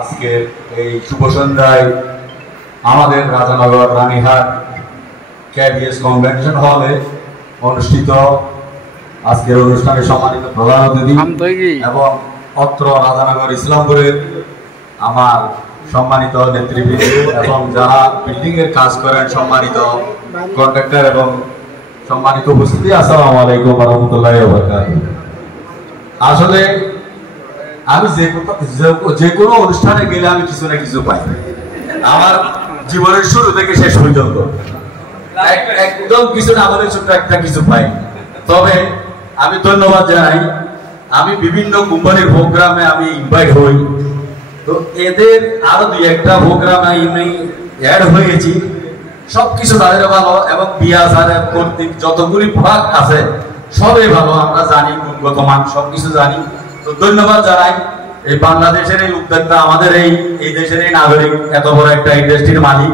আজকে এই শুভ সন্ধ্যায় আমাদের রাজানগর রানীহাট কেবিএস কনভেনশন হলে অনুষ্ঠিত আজকের অনুষ্ঠানে সম্মানিত প্রধান অতিথি এবং অত্র রাজানগর ইসলামপুরের আমার সম্মানিত নেতৃবৃন্দ এবং যারা বিল্ডিং এর কাজ করেন সম্মানিত কন্ট্রাক্টর এবং সম্মানিত উপস্থিতি, আসসালামু আলাইকুম ওয়া রাহমাতুল্লাহি ওয়া বারাকাতুহু। আসলে আমি যে কোনো অনুষ্ঠানে গেলে আমি কিছু না কিছু পাই। আমার জীবনের শুরু থেকে শেষ পর্যন্ত একদম কিছু না বলে ছোট্ট একটা কিছু পাই। তবে আমি ধন্যবাদ জানাই, আমি বিভিন্ন কোম্পানির প্রোগ্রামে আমি ইনভাইট হই, তো এদের আরো দুই একটা প্রোগ্রামে আমি অ্যাড হয়েছি। সবকিছু তাদের ভালো এবং বিয়াসারের কর্তৃক যতগুলি ভাগ আছে সবই ভালো, আমরা জানি গুণগত মান সবকিছু জানি। তো ধন্যবাদ জানাই এই বাংলাদেশের এই উদ্যোক্তা, আমাদের এই দেশের এই নাগরিক, এত বড় একটা ইন্ডাস্ট্রির মালিক,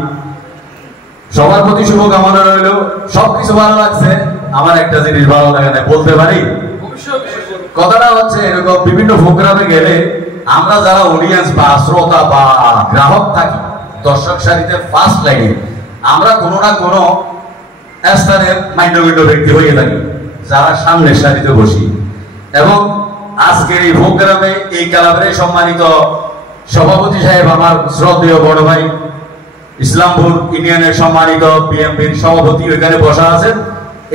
সবার প্রতি শুভকামনা রইল। সবকিছু ভালো লাগছে, আমার একটা জিনিস ভালো লাগে না, বলতে পারি। কথাটা হচ্ছে এরকম বিভিন্ন প্রোগ্রামে গেলে আমরা যারা অডিয়েন্স বা শ্রোতা বা গ্রাহক থাকি দর্শক সারিতে ফার্স্ট লাইনে, আমরা কোনো না কোনো স্থানের মাইন্ডগণ্য ব্যক্তি হয়ে থাকি যারা সামনের সারিতে বসি। এবং আজকের এই প্রোগ্রামে এই ক্লাবের সম্মানিত সভাপতি সাহেব, আমার শ্রদ্ধেয় বড় ভাই, ইসলামপুর ইউনিয়নের সম্মানিত বিএনপির সভাপতি ওইখানে বসা আছেন,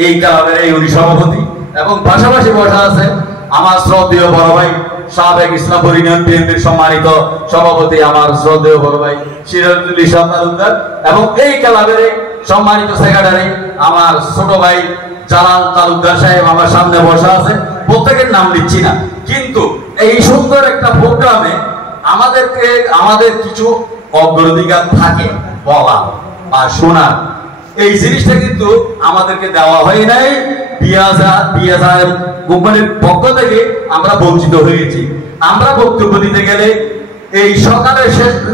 এই ক্লাবের এই উনি সভাপতি, এবং পাশাপাশি বসা আছে আমার শ্রদ্ধেয় বড় ভাই সাবেক ইসলামপুর ইউনিয়ন বিএনপির সম্মানিত সভাপতি আমার শ্রদ্ধেয় বড় ভাই সিরাজুল ইসলাম তালুকদার, এবং এই ক্লাবের সম্মানিত সেক্রেটারি আমার ছোট ভাই জালাল তালুকদার সাহেব আমার সামনে বসা আছে। প্রত্যেকের নাম নিচ্ছি না, কিন্তু এই সুন্দর একটা প্রোগ্রামে আমাদের কিছু অগ্রাধিকার থাকে বলা বা শোনার, এই জিনিসটা কিন্তু আমাদেরকে দেওয়া হয় নাই। বিয়াসার কোম্পানির পক্ষ থেকে আমরা বঞ্চিত হয়েছি। আমরা বক্তব্য দিতে গেলে এই সকালে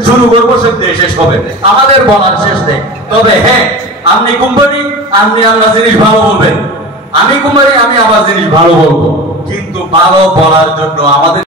শুরু করবো, শেষ হবে, আমাদের বলার শেষ নেই। তবে হ্যাঁ, আপনি কোম্পানি, আপনি আমরা জিনিস ভালো বলবেন, আমি কোম্পানি, আমি আবার জিনিস ভালো বলবো, কিন্তু ভালো বলার জন্য আমাদের